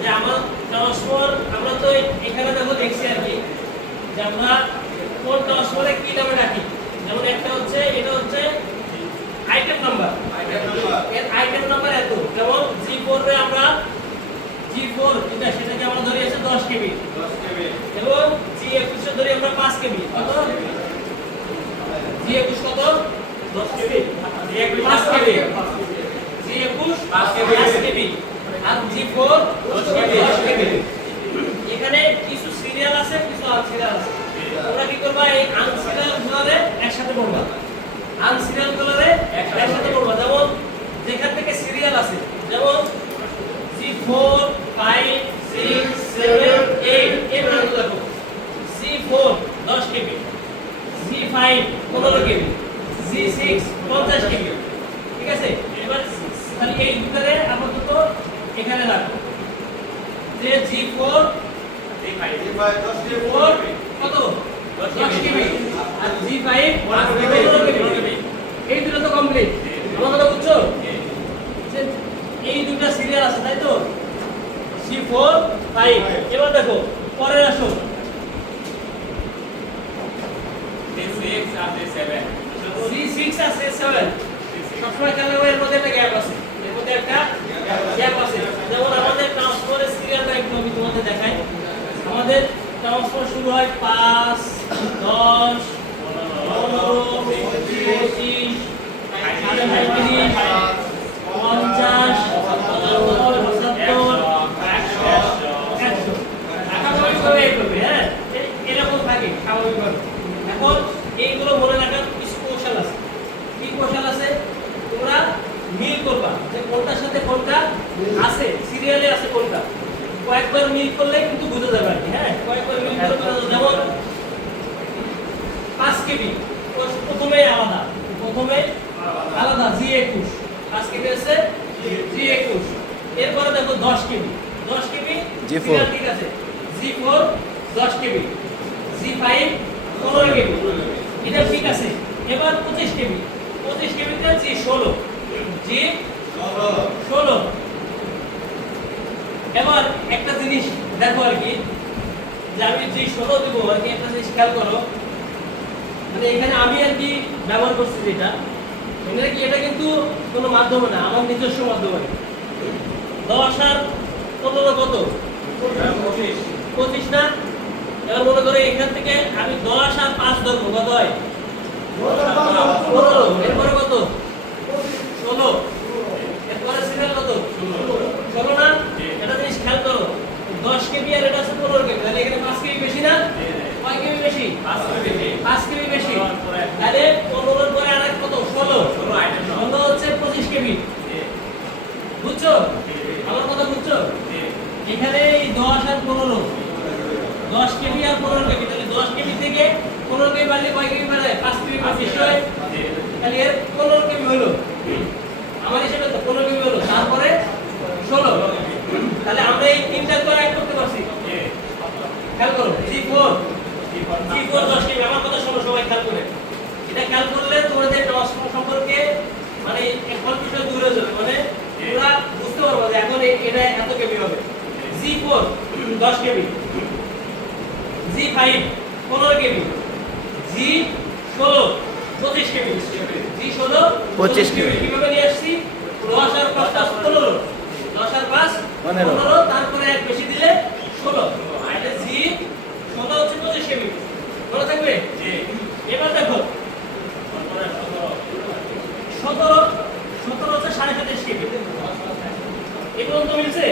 যে আমার ট্রান্সফার আমরা তো এখানে দেখো দেখছি আর কি যে আমরা কোন ট্রান্সফারে কি নামে ডাকি। যেমন একটা হচ্ছে এটা হচ্ছে আইটেম নাম্বার, এর আইটেম নাম্বার এত। যেমন G4 রে আমরা G4 যেটা সেটাকে আমরা ধরি আছে 10 কেবি এবং G21 এ ধরি আমরা 5 কেবি। কত G21 কত 10 কেবি, G21 5 কেবি, G21 5 কেবি আর G4 10 কেবি। এখানে কিছু সিরিয়াল আছে কিছু আনসিরিয়াল আছে। তোমরা কি করবা এই আনসিরিয়াল গুলোরে একসাথে পড়বা, আনসিরিয়াল গুলোরে একসাথে পড়বা। যেমন যেখান থেকে সিরিয়াল আছে যেমন G4 5 6 7 8 এভাবে দেখো। G4 10 কেবি, G5 15 কেবি, G6 50 কেবি। ঠিক আছে, এবার তাহলে এই দুটারে আপাতত এখানে রাখো যে G4 G4 কত 10 কেবি আর G5 15 কেবি। এই দুটো তো কমপ্লিট। আমার কথা বুঝছো? যে এই দুটো সিরিয়াল আছে তাই তো, G4 5। এবার দেখো পরের আসো G6 আর G7। সবসময় খেয়াল রাখবে এর মধ্যে একটা গ্যাপ আছে, এর মধ্যে একটা গ্যাপ আছে। যেমন আমাদের ট্রান্সফারের সিরিয়ালটা একটু আমি তোমাদের দেখাই। আমাদের ট্রান্সফার শুরু হয় 5 10 15 25 35 50 এরকম থাকে স্বাভাবিকভাবে। এখন এইগুলো মনে রাখার কিছু কৌশল আছে। কি কৌশল আছে? তোমরা মিল করবা যে কোনটার সাথে কোনটা আছে, সিরিয়ালে আছে কোনটা। কয়েকবার মিল করলে কিন্তু বুঝে যাবে আর কি। হ্যাঁ, কয়েকবার মিল করলে বুঝে যাবে। যেমন 5 কেবি প্রথমে আলাদা, প্রথমে আলাদা G21 5 কেবি আছে G21। এরপরে দেখো 10 কেবি, 10 কেবি G4 ঠিক আছে, G4 10 কেবি, G5 15 কেবি, এটা ঠিক আছে। এবার 25 কেবি, 25 কেবিতে G16 G16। এবার একটা জিনিস দেখো আর কি যে আমি G16 দেবো আর কি, একটা জিনিস খেয়াল করো। মানে এখানে আমি আর কি ব্যবহার করছি যেটা, এখানে কি এটা কিন্তু কোনো মাধ্যমে না, আমার নিজস্ব মাধ্যমে। 10 আর 15 কত 25 না। এবার মনে করো এখান থেকে আমি 10 আর 5 ধরবো, কত হয় 15। এরপরে কত 16। এরপরে সিরিয়াল কত 16 না। এটা জিনিস খেয়াল করো, 10 কেবি আর এটা আছে 15 কেবি, তাহলে এখানে 5 কেবি বেশি না? কয় কেবি বেশি? 5 কেবি বেশি। তাহলে 15 এর পরে আরেক কত 16 হচ্ছে 25 কেবি। বুঝছো আমার কথা? বুঝছো? এখানে এই 10 আর 15, 10 কেবি আর 15 কেবি, তাহলে 10 কেবি থেকে 15 কেবি বাড়লে কয় কেবি বাড়ে? 5 কেবি বেশি হয়। তাহলে এর 15 কেবি হলো, আমার হিসেবে তো 15 কেবি হলো, তারপরে 16। তাহলে আমরা এই তিনটা করে এক করতে পারছি। খেয়াল করো G4 10 কেবি। আমার কথা শোনো সবাই, খেয়াল করে। এটা খেয়াল করলে তোমাদের ট্রান্সফার সম্পর্কে মানে এখন কিছু দূরে যাবে, মানে তোমরা বুঝতে পারবে যে এখন এটা এত কেবি হবে। G4 10 কেবি, G5 15 কেবি, G16 25 কেবি, G16 25 কেবি। কিভাবে নিয়ে আসছি? 10 আর 5 15, 10 আর 5 15, তারপরে এক বেশি দিলে 16। এটা G16 হচ্ছে 25 কেবি। মনে থাকবে? এবার দেখো 17 হচ্ছে 27.5 কেবি। এগুলো তো মিলছে,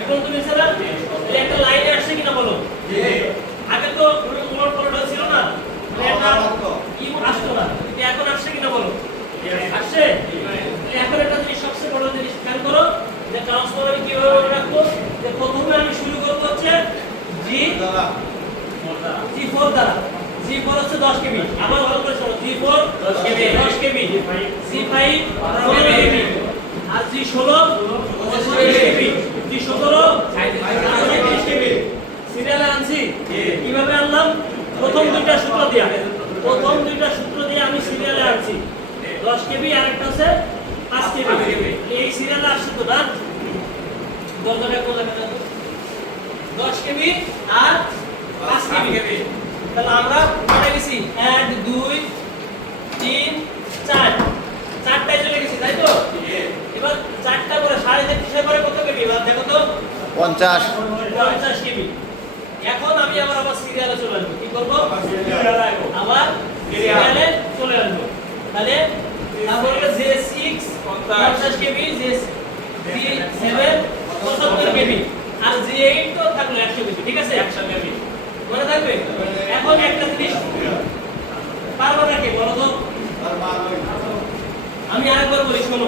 এগুলো তো মিলছে না? তাহলে একটা লাইনে আসছে কিনা বলো? আগে তো তোমার পড়াটা ছিল না, এটা কি আসতো না, এখন আসছে কিনা বলো? আসছে। এখন একটা জিনিস সবচেয়ে বড় জিনিস খেয়াল করো যে ট্রান্সফার আমি কিভাবে মনে রাখবো। যে প্রথমে আমি শুরু করবো হচ্ছে G4 দ্বারা। G4 হচ্ছে 10 কেবি। আবার ভালো করে শোনো, G4 10 কেবি, G5 15 কেবি আর G16 25 কেবি, G17 37 কেবি। সিরিয়ালে আনছি। কিভাবে আনলাম? প্রথম দুইটা সূত্র দিয়ে আমি সিরিয়ালে আনছি। 10 কেবি আর একটা আছে 5 কেবি। এই সিরিয়ালে আসছে তো না? দরকার কেবি আর 5 কেবি। তাহলে আমরা পড়ে গেছি 1 2 3 4 চারটায় চলে গেছি তাই তো। এবার চারটা পরে 3.5 পরে কত কেবি এবার দেখো তো 50 কেবি। এখন আমি আবার সিরিয়ালে চলে আসবো। কি করব? আবার সিরিয়ালে চলে আসবো। তাহলে তারপরে J6 50 কেবি, J7 75 কেবি আর J8 তো থাকলো 100 কেবি। ঠিক আছে 100 কেবি মনে থাকবে। এখন একটা জিনিস পারবো না কে বলো তো? আমি আরেকবার বলি শোনো।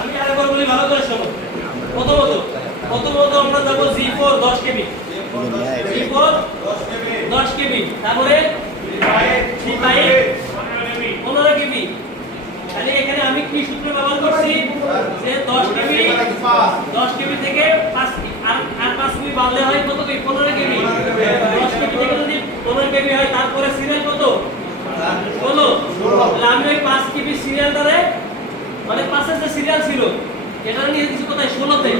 আমি আরেকবার বলি ভালো করে শোনো। প্রথমত আমরা যাব G4 10 কেবি, G4 10 কেবি, তারপরে G5 15 কেবি। তাহলে এখানে আমি কি সূত্র ব্যবহার করছি যে 10 কেবি থেকে 5 আর 5 কেবি বাড়লে হয় কত কেবি? 15 কেবি। 10 কেবি থেকে যদি 15 কেবি হয় তারপরে সিরিয়াল কত? 16। তাহলে আমি ওই 5 কেবি সিরিয়াল ধরে মানে 5 এর যে সিরিয়াল ছিল এটা নিয়ে কিছু কোথায় 16 তে।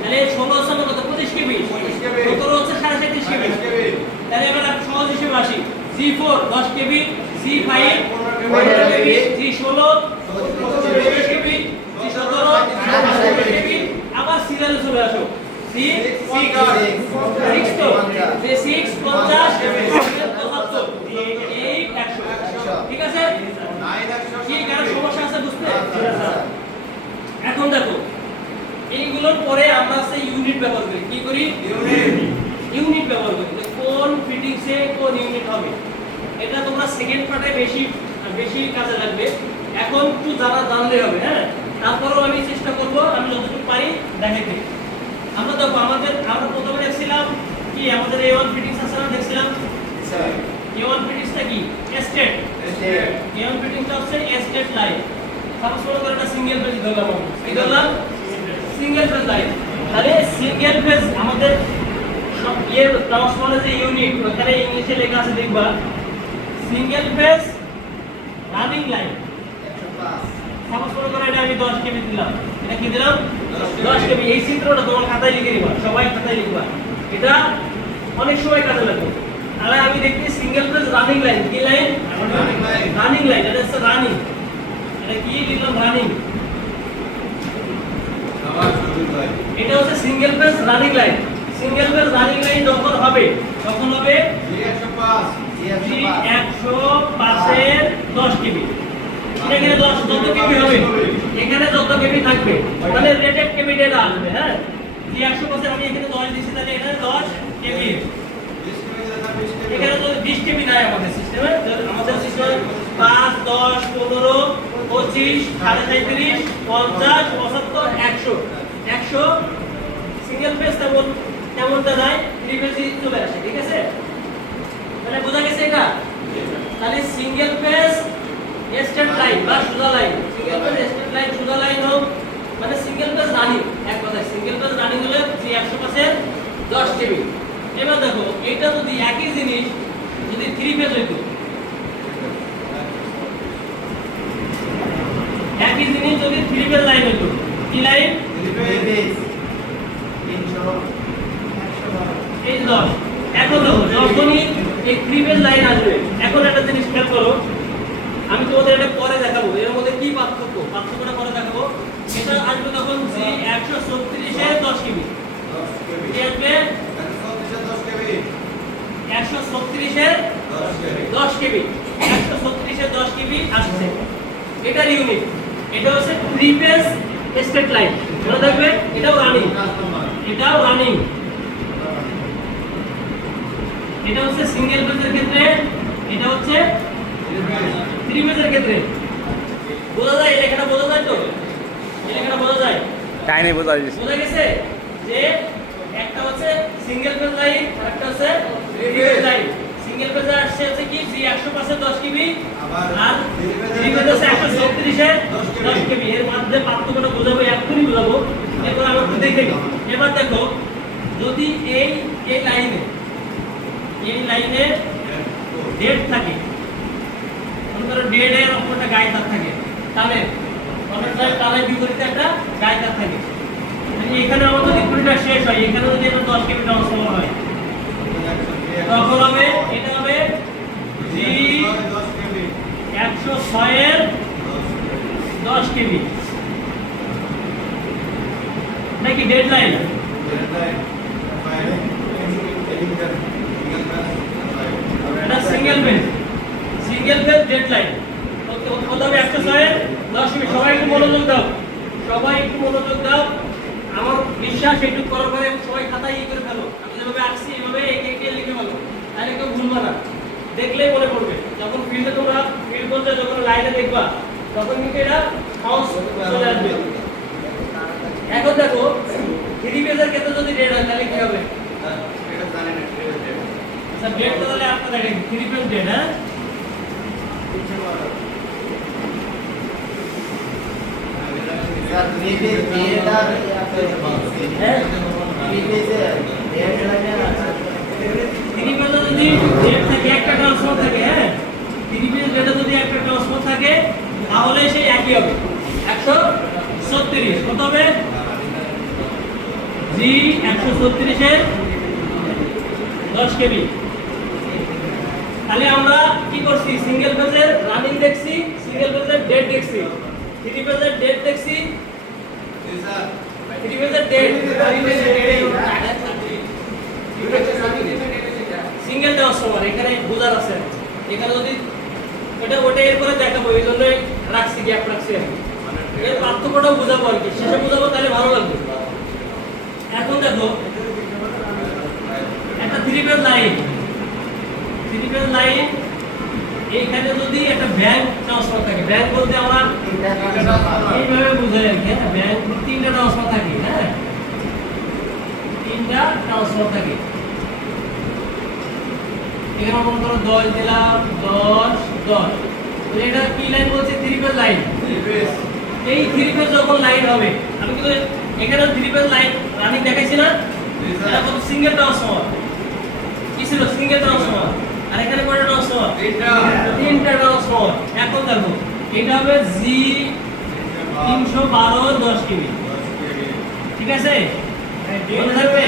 তাহলে 16 সমান কত? 25 কেবি। 17 হচ্ছে 37 কেবি। তাহলে এবার আমি সহজ হিসেবে আসি। G4 10 কেবি, G5 15 কেবি, G16 25 কেবি, G17 25 কেবি। আবার সিরিয়ালে চলে আসো। G6 তো J6 50 75 এই 100। ঠিক আছে? কি কারো সমস্যা আছে বুঝতে? এখন দেখো এইগুলোর পরে আমরা সেই ইউনিট ব্যবহার করি। কি করি? ইউনিট ব্যবহার করি। কোন ফিটিংসে কোন ইউনিট হবে এটা তোমরা সেকেন্ড পার্টে বেশি কাজে লাগবে। এখন একটু জানলে হবে। হ্যাঁ, তারপরেও আমি চেষ্টা করব আমি যতটুকু পারি দেখাতে। আমরা দেখো আমরা প্রথমে দেখছিলাম কি আমাদের A1 ফিটিংস আছে না দেখছিলাম। A1 ফিটিংসটা কি? স্টেট। A1 ফিটিংসটা হচ্ছে স্টেট লাইন। সাপোজ করে একটা সিঙ্গেল ফেজ ধরলাম। কি ধরলাম? Single phase line. তাহলে সিঙ্গেল ফেজ আমাদের সব ট্রান্সফরমারের যে ইউনিট ওখানে ইংলিশে লেখা আছে দেখবা single phase running line. Suppose করে এটা আমি 10 কেবি দিলাম। এটা কি দিলাম? 10 কেবি। এই চিত্রটা তোমার খাতায় লিখে দিবা, সবাই খাতায় লিখবা। এটা অনেক সময় কাজে লাগবে। তাহলে আমি দেখি সিঙ্গেল ফেজ রানিং লাইন। কি লাইন? Running line. এটা হচ্ছে রানিং। এটা কি দিলাম? রানিং। এটা হচ্ছে single phase running line. Single phase running line যখন হবে G105 এর 10 কেবি। এখানে 10 যত কেবি হবে এখানে যত কেবি থাকবে মানে রেটেড কেবি ডেটা আসবে। হ্যাঁ, G105 আমি এখানে 10 দিছি তাহলে এখানে 10 কেবি। এখানে তো 20 কেবি নাই আমাদের সিস্টেমে। আমাদের সিস্টেমে 5 10 15 25 37 50 75 100 সিঙ্গেল ফেজ তেমনটা নাই, থ্রি ফেজই চলে আসে। ঠিক আছে? মানে বোঝা গেছে এটা? তাহলে সিঙ্গেল ফেজ স্টেট লাইন বা সোজা line, single phase state line সোজা লাইন হোক মানে সিঙ্গেল ফেজ রানিং। এক কথায় সিঙ্গেল ফেজ রানিং হলে G105 এর 10 কেবি। এবার দেখো এটা যদি একই জিনিস যদি থ্রি ফেজ হইতো, একই জিনিস যদি থ্রি ফেজ লাইন হইতো, কি লাইন? এই 10। এখন দেখো যখনই এই থ্রি ফেজ লাইন আসবে, এখন একটা জিনিস খেয়াল করো, আমি তোমাদের এটা পরে দেখাবো এর মধ্যে কি পার্থক্যটা পরে দেখাবো। এটা আসবে তখন G136 এর 10 কেবি। কি আসবে? 136 এর 10 কেবি। 136 এর 10 কেবি আসছে। এটার ইউনিট এটা হচ্ছে থ্রি ফেজ স্টেট লাইন। মনে থাকবে এটাও রানিং। এটা হচ্ছে সিঙ্গেল ফেজের ক্ষেত্রে, এটা হচ্ছে থ্রি ফেজের ক্ষেত্রে। বোঝা যায়? এই লেখাটা বোঝা যায় তো? এই লেখাটা বোঝা যায়? তাই নাই বোঝা গেছে যে একটা হচ্ছে সিঙ্গেল ফেজ লাইন আর একটা হচ্ছে থ্রি ফেজ লাইন। সিঙ্গেল ফেজে আসছে হচ্ছে কি G105 এর 10 কেবি আর থ্রি ফেজে আছে 136 এর 10 কেবি। এর মধ্যে পার্থক্যটা বোঝাবো, এখনই বোঝাবো। এরপর আমরা একটু দেখে নিই। এবার দেখো যদি এই লাইনে ডেড থাকে, ধরো ডেড এর উপরটা গায়ে তার থাকে, তাহলে টালের বিপরীতে একটা গায়ে তার থাকে। এখানে আমাদের বিপরীতে শেষ হয়, এখানে যদি এটা 10 কেবি ট্রান্সফরমার হয় তখন হবে এটা হবে জি 106 এর 10 কেবি নাকি ডেডলাইন এটা সিঙ্গেল ফেজ ডেডলাইন কত হবে 106 এর 10 কেবি। সবাই একটু মনোযোগ দাও, সবাই একটু মনোযোগ দাও। আমার বিশ্বাস একটু করার পরে সবাই খাতায় ই করে ফেলো। আমি যেভাবে আসছি এইভাবে একে লিখে ফেলো, তাহলে কেউ ভুলবা না, দেখলেই মনে পড়বে। যখন ফিল্ডে তোমরা ফিল্ড করতে যখন লাইনে দেখবা তখন কিন্তু এটা হাউস চলে আসবে। এখন দেখো 3 পেজের ক্ষেত্রে যদি ডেট হয় তাহলে কি হবে? আচ্ছা ডেট তো তাহলে আপনারা দেখেন 3 পেজ ডেট, হ্যাঁ তাহলে সেই একই হবে 136 কত হবে জি 136 এর 10 কেবি। তাহলে আমরা কি করছি, সিঙ্গেল ফেজের রানিং দেখছি, সিঙ্গেল ফেজের ডেট দেখছি, 3 ফেজের ডেট দেখছি, 3 ফেজের ডেট সিঙ্গেল ট্রান্সফরমার এখানে বোঝার আছে। এখানে যদি ওটা এরপরে দেখাবো, এই জন্য রাখছি, গ্যাপ রাখছি। এর পার্থক্যটাও বোঝাবো আর কি, শেষে বোঝাবো, তাহলে ভালো লাগবে। এখন দেখো একটা 3 ফেজ লাইন, 3 ফেজ লাইন এইখানে যদি একটা ব্যাংক ট্রান্সফার থাকে, ব্যাংক বলতে আমরা এইভাবে বুঝাই আর কি, হ্যাঁ ব্যাংক 3টা ট্রান্সফার থাকে, হ্যাঁ 3টা ট্রান্সফার থাকে। এখানে মনে করো 10 দিলাম, 10 10, এটা কি লাইন বলছে? 3 ফেজ লাইন। এই 3 ফেজ যখন লাইন হবে, আমি কিন্তু এখানে 3 ফেজ লাইন রানিং দেখাইছি না, এটা কত সিঙ্গেল ট্রান্সফরমার, কি ছিল সিঙ্গেল ট্রান্সফরমার। আর এখানে কয়টা ট্রান্সফরমার? 3টা ট্রান্সফরমার। এখন দেখো এটা হবে জি 312 10 কেবি, ঠিক আছে? মনে থাকবে?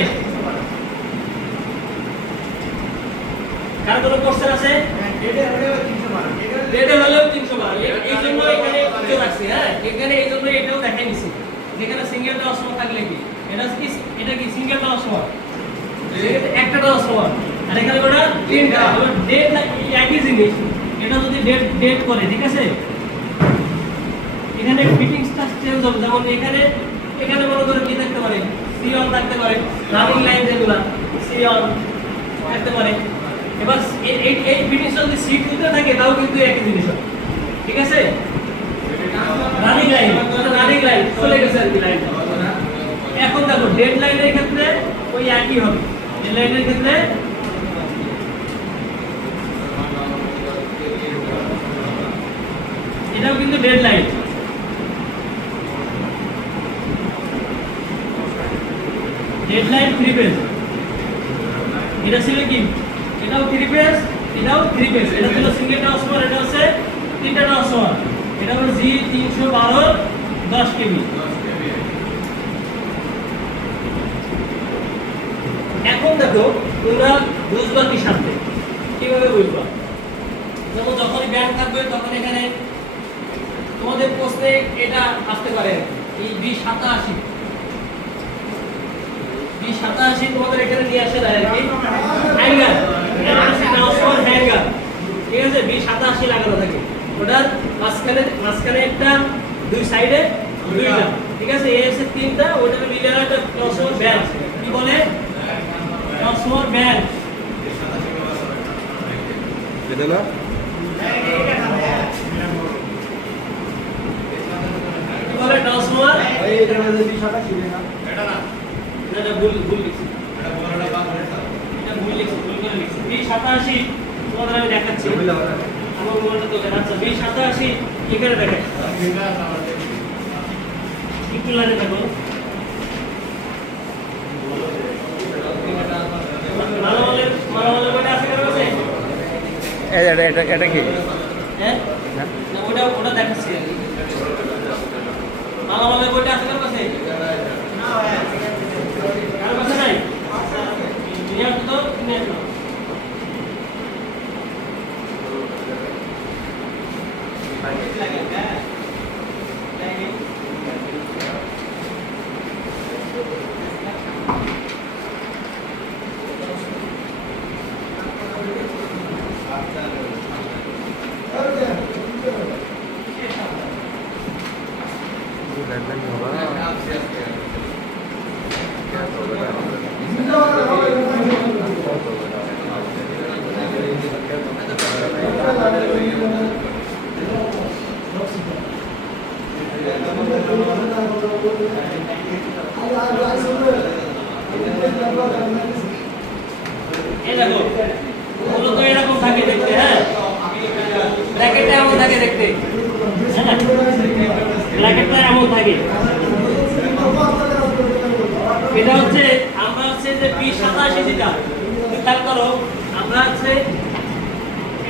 কার কোনো কোশ্চেন আছে? ডেটে হলেও 312, এই জন্য এখানে উচ্চ রাখছি, হ্যাঁ এখানে এই জন্য এটাও দেখাই নিছি। যেখানে সিঙ্গেল ট্রান্সফরমার থাকলে কি এটা কি সিঙ্গেল ট্রান্সফরমার, একটা ট্রান্সফরমার, আর এখানে ওটা 3টা। ডেট একই জিনিস, এটা যদি ডেট করে, ঠিক আছে, এখানে ফিটিংসটা চেঞ্জ হবে। যেমন এখানে মনে করে কি থাকতে পারে, সি অন থাকতে পারে, রানিং লাইন যেগুলো সি অন থাকতে পারে। এবার এই ফিটিংসটা যদি সি টুতে থাকে তাও কিন্তু একই জিনিস হবে, ঠিক আছে? রানিং লাইন চলে গেছে আর কি লাইন। এখন দেখো ডেড লাইনের ক্ষেত্রে ওই একই হবে, ডেড লাইনের ক্ষেত্রে এটাও কিন্তু dead line. Dead line 3 phase, এটা ছিল কি, এটাও 3 ফেজ, এটাও 3 ফেজ। এটা ছিল সিঙ্গেল ট্রান্সফরমার, এটা হচ্ছে 3টা ট্রান্সফরমার। এটা হলো জি 312 10 কেবি। এখন দেখো তোমরা বুঝবা কি সাথে, কিভাবে বুঝবা? যেমন যখনই ব্যাংক থাকবে তখন এখানে তোমাদের প্রশ্নে এটা আসতে পারে, এই B87 তোমাদের এখানে নিয়ে আসে যায় আর কি, হ্যাঙ্গার, ট্রান্সফরমার হ্যাঙ্গার, ঠিক আছে? B87 লাগানো থাকে, ওটার মাঝখানে একটা, দুই সাইডে দুইটা, ঠিক আছে? এই আছে 3টা, ওটার মিলে একটা ট্রান্সফরমার ব্যাংক, কি বলে? Transformer bank. এটা না কি বলে ট্রান্সফরমার? এটা মধ্যে 20 ছিল না, এটা না, এটা ভুল লিখছি, এটা ভুল লিখছি, ভুল করে লিখছি। B87 তোমাদের আমি দেখাচ্ছি, আমার মোবাইলটা তো দেখাচ্ছে। B87 এখানে দেখেন, একটু লাইনে দেখো, মালামালের বইটা আছে কারো কাছে? এটা কি? হ্যাঁ না, ওটা দেখাচ্ছি। মালামালের বইটা আছে কারো কাছে? না এই দেখো মূলত এরকম থাকে দেখতে, হ্যাঁ ব্র্যাকেটটা এমন থাকে দেখতে, হ্যাঁ ব্র্যাকেটটা এমন থাকে। এটা হচ্ছে আমরা হচ্ছে যে B87 যেটা খেয়াল করো, আমরা হচ্ছে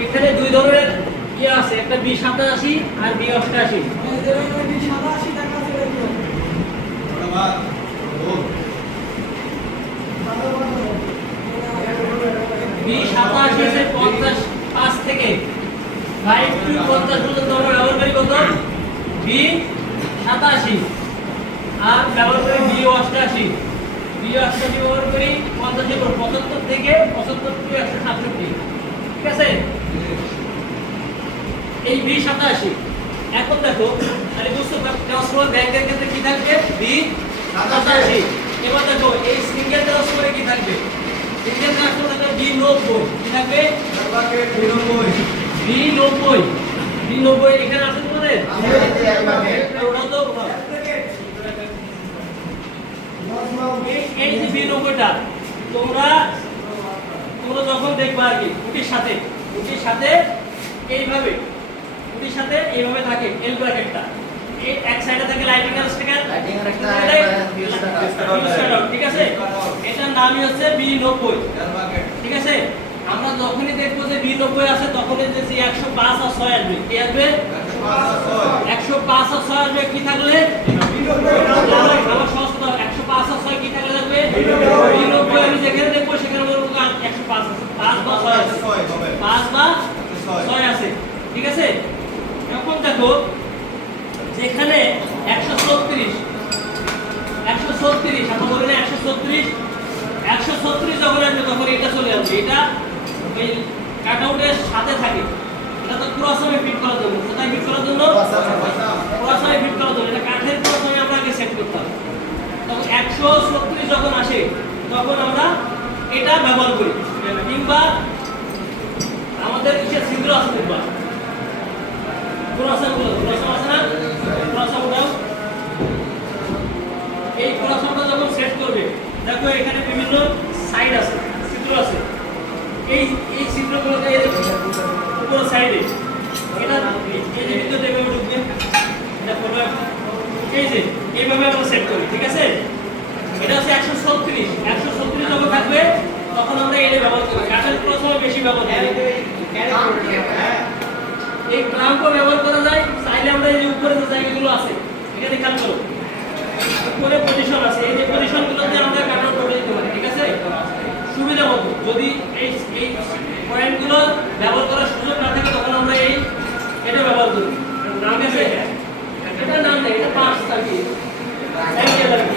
এখানে দুই ধরনের ইয়ে আছে, একটা B87 আর B88। B87 হচ্ছে 55 থেকে 5 টু 50 পর্যন্ত আমরা ব্যবহার করি কত? B87 আর ব্যবহার করি B88। B88 ব্যবহার করি 75 থেকে 75 টু 167। ঠিক আছে, এই B87। এখন দেখো তাহলে বুঝতে পারছো ট্রান্সফার ব্যাংকের ক্ষেত্রে কি থাকবে? B87। এবার দেখো এই সিঙ্গেল ট্রান্সফারে কি থাকবে? সিঙ্গেল ট্রান্সফার থাকবে B90। কি থাকবে? B90। B90 এখানে আছে তোমাদের? ওটা তো এই যে B90টা তোমরা যখন দেখবা আর কি উটির সাথে এইভাবে থাকে এল ব্র্যাকেটটা। এই এক সাইডে থাকে লাইটিং স্টিকার, ঠিক আছে, এটার নামই হচ্ছে B90। ঠিক আছে, আমরা যখনই দেখবো যে B90 আছে তখনই যে 105 আর 6 আসবে। কি আসবে? 105 আর 6 আসবে। কি থাকলে? আমার সহজ কথা, 105 আর 6 কি থাকলে লাগবে? B90। আমি যেখানে দেখবো সেখানে বলবো 105 আছে, 5 বা 6 আছে, 5 বা 6 আছে। ঠিক আছে, এখন দেখো যেখানে 136 আমরা বলি না 136 যখন আসবে তখন এটা চলে আসবে। এটা ওই কাটআউটের সাথে থাকে, এটা তো ক্রসে ফিট করার জন্য। কোথায় ফিট করার জন্য? ক্রসে ফিট করার জন্য। এটা কাঠের ক্রসে আমরা আগে সেট করতাম। তখন 136 যখন আসে তখন আমরা এটা ব্যবহার করি। কিংবা আমাদের কিছু ছিদ্র আছে দেখবা, ক্রসে আছে না, ক্রসে এই ক্রসটা যখন সেট করবে দেখো এখানে বিভিন্ন সাইড আছে, ছিদ্র আছে। এই ছিদ্রগুলোতে উপর সাইডে এটা এই যে ভিতরে দেবে ঢুকবে, এটা পুরো এই যে এইভাবে আমরা সেট করি। ঠিক আছে, এটা হচ্ছে 136 যখন থাকবে তখন আমরা এটা ব্যবহার করি। কাঠের ক্রস বেশি ব্যবহার করি। এই ক্লাম্পও ব্যবহার করা যায়, চাইলে আমরা এই যে উপরে যে জায়গাগুলো আছে এখানে খেয়াল করো, উপরে পজিশন আছে, এই যে পজিশনগুলোতে আমরা কাটআউট করে দিতে পারি। ঠিক আছে, সুবিধা মতো। যদি এই পয়েন্টগুলো ব্যবহার করার সুযোগ না থাকে তখন আমরা এটা ব্যবহার করি। নাম আছে, এটা নাম নেই, এটা পার্টস থাকে, অ্যাঙ্গেল আর কি,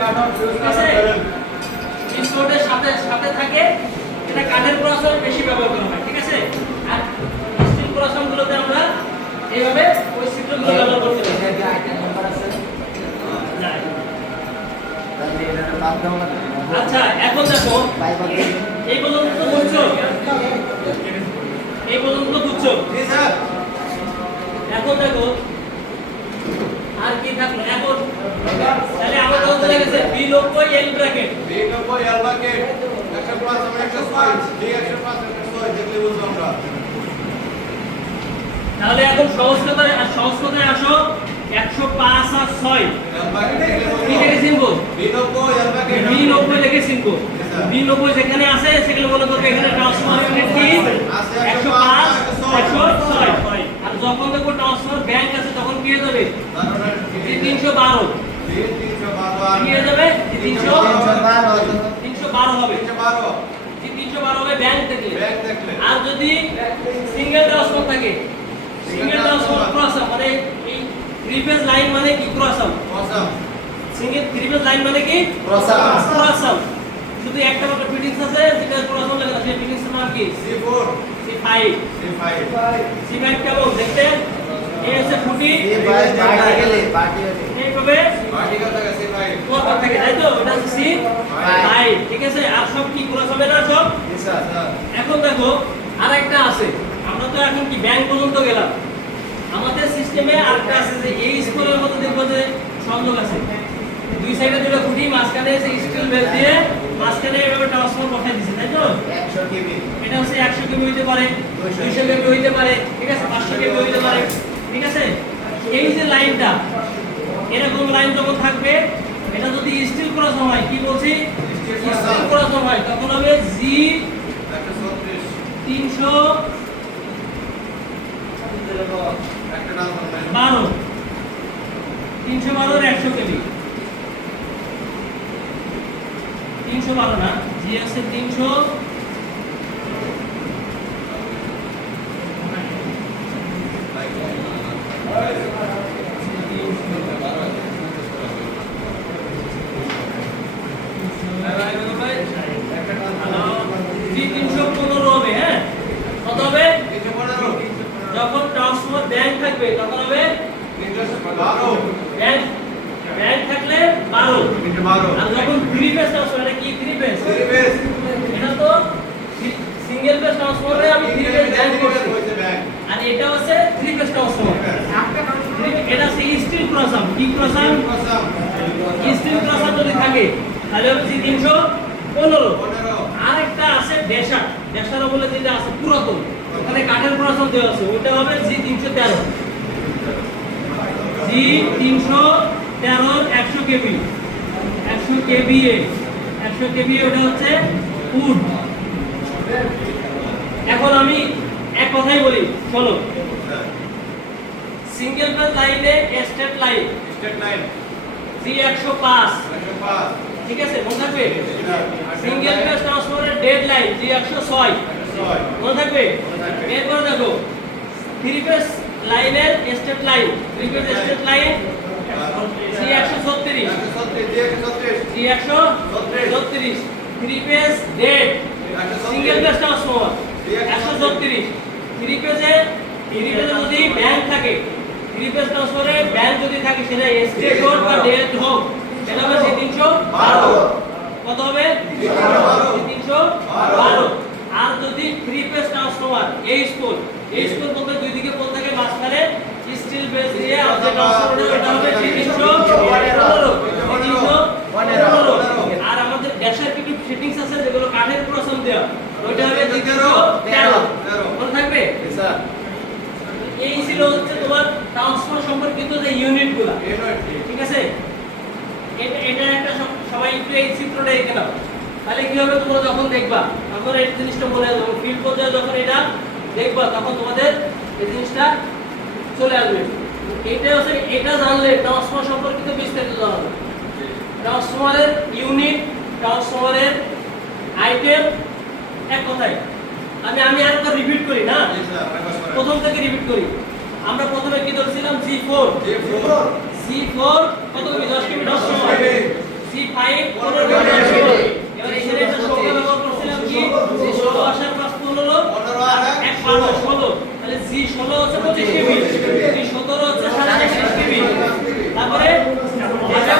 কাটআউট ঠিক আছে, ইনস্টলের সাথে থাকে। এটা কাঠের ক্রসে বেশি ব্যবহার করা হয়। ঠিক আছে, আর স্টিল ক্রসগুলোতে আমরা এইভাবে ওই ছিদ্রগুলো ব্যবহার করতে পারি। আচ্ছা, এখন দেখো এই পর্যন্ত তো বুঝছো, এখন দেখো আর কি থাকলো। এখন তাহলে আমার তো চলে গেছে B90 এল ব্র্যাকেট, তাহলে এখন সহজ কথায় আসো। 105 আর 6 কি লিখে চিনবো? B90 লিখে চিনবো। B90 যেখানে আছে সেগুলো মনে করবে এখানে ট্রান্সফার ইউনিট কি 105 106। আর যখন দেখো ট্রান্সফার ব্যাংক আছে তখন কি হয়ে যাবে? 312 কি হয়ে যাবে? 312 হবে। 312 হবে ব্যাংক থেকে। আর যদি সিঙ্গেল ট্রান্সফার থাকে, সিঙ্গেল ট্রান্সফার ক্রস মানে এই থ্রি ফেজ লাইন মানে কি? Cross single three phase line মানে কি? ক্রস শুধু একটা মাত্র ফিটিংস আছে যেটা ক্রস লাগে না, সেই ফিটিংস এর নাম কি? C4 C5 কেমন দেখতে? এই হচ্ছে খুঁটি এইভাবে কোয়ার থাকে তাই তো এটা হচ্ছে সি ফাইভ ঠিক আছে আর সব কি ক্রস হবে না সব এখন দেখো আরেকটা আছে আমরা তো এখন কি ব্যাংক পর্যন্ত গেলাম আমাদের সিস্টেমে আরেকটা আছে যে এই স্কুলের মধ্যে দেখবো যে সংযোগ আছে দুই সাইডে দুটো খুঁটি মাঝখানে এসে স্টিল বেল দিয়ে মাঝখানে এভাবে ট্রান্সফর্মার বসাই দিয়েছে তাই তো 100 কেবি এটা হচ্ছে 100 কেবি হইতে পারে 200 কেবি হইতে পারে ঠিক আছে 500 কেবি হইতে পারে ঠিক আছে এই যে লাইনটা এরকম লাইন যখন থাকবে এটা যদি স্টিল ক্রস হয় কি বলছি স্টিল ক্রস হয় তখন হবে জি 300 12 312 এর 100 কেবি 312 না জি আছে 300 315 হবে হ্যাঁ কত হবে যখন ট্রান্সফরমার ব্যাংক থাকবে তখন হবে ব্যাংক থাকলে 12 আর যখন থ্রি ফেজ ট্রান্সফরমার এটা কি থ্রি ফেজ এটা তো সিঙ্গেল ফেজ ট্রান্সফরমারে আমি থ্রি ফেজ ব্যাংক করছি আর এটা হচ্ছে থ্রি ফেজ ট্রান্সফরমার এটা হচ্ছে স্টিল ক্রসাম কি ক্রসাম স্টিল ক্রসাম যদি থাকে তাহলে হচ্ছে 315 আরেকটা আছে ড্যাশার ড্যাশার বলে যেটা আছে পুরাতন ওখানে কাঠের ক্রসাম দেওয়া আছে ওটা হবে জি 313 জি 313 100 কেবি 100 কেভিএ 100 কেভিএ ওটা হচ্ছে উড এখন আমি এক কথাই বলি চলো সিঙ্গেল ফেজ লাইনে স্ট্রেট লাইন জি 105 ঠিক আছে মনে থাকবে সিঙ্গেল ফেজ ট্রান্সফরমারের ডেড লাইন জি 106 মনে থাকবে এরপর দেখো থ্রি ফেজ লাইনের straight line three phase straight line G 136 G 136 three phase dead single phase transformer 136 three ফেজে যদি ব্যাংক থাকে থ্রি ফেজ ট্রান্সফারে ব্যাংক যদি থাকে সেটা স্ট্রেট হোক বা ডেড হোক সেটা হবে 312 কত হবে 312 আর যদি থ্রি ফেজ ট্রান্সফরমার এই স্কুল বলতে দুই দিকে পোল থাকে মাঝখানে স্টিল বেস দিয়ে আর যে ট্রান্সফরমার এটা হবে 315 আর আমাদের ড্যাশের কিছু সেটিংস আছে যেগুলো কাঠের ক্রসাম দেওয়া ওইটা হবে 313 মনে থাকবে স্যার এই ছিল হচ্ছে তোমার ট্রান্সফার সম্পর্কিত যে ইউনিটগুলো ঠিক আছে এটা একটা সবাই একটু এই চিত্রটা এঁকে নাও তাহলে কি হবে তোমরা যখন দেখবা তখন এই জিনিসটা মনে আসবে ফিল্ড পর্যায়ে যখন এটা দেখবা তখন তোমাদের এই জিনিসটা চলে আসবে এটা হচ্ছে এটা জানলে ট্রান্সফার সম্পর্কিত বিস্তারিত জানা যাবে ট্রান্সফরমারের ইউনিট ট্রান্সফরমারের আইটেম এক কথায় আমি আরেকবার রিপিট করি না প্রথম থেকে রিপিট করি আমরা প্রথমে কি ধরছিলাম G4 কত কেবি 10 কেবি 10 সময় C5 15 কেবি 10 সময় এবার এখানে একটা সংখ্যা ব্যবহার করছিলাম কি G16 আসার পাঁচ 15 আর 1 12 16 তাহলে G16 হচ্ছে 25 কেবি G17 হচ্ছে 37 কেবি তারপরে এটা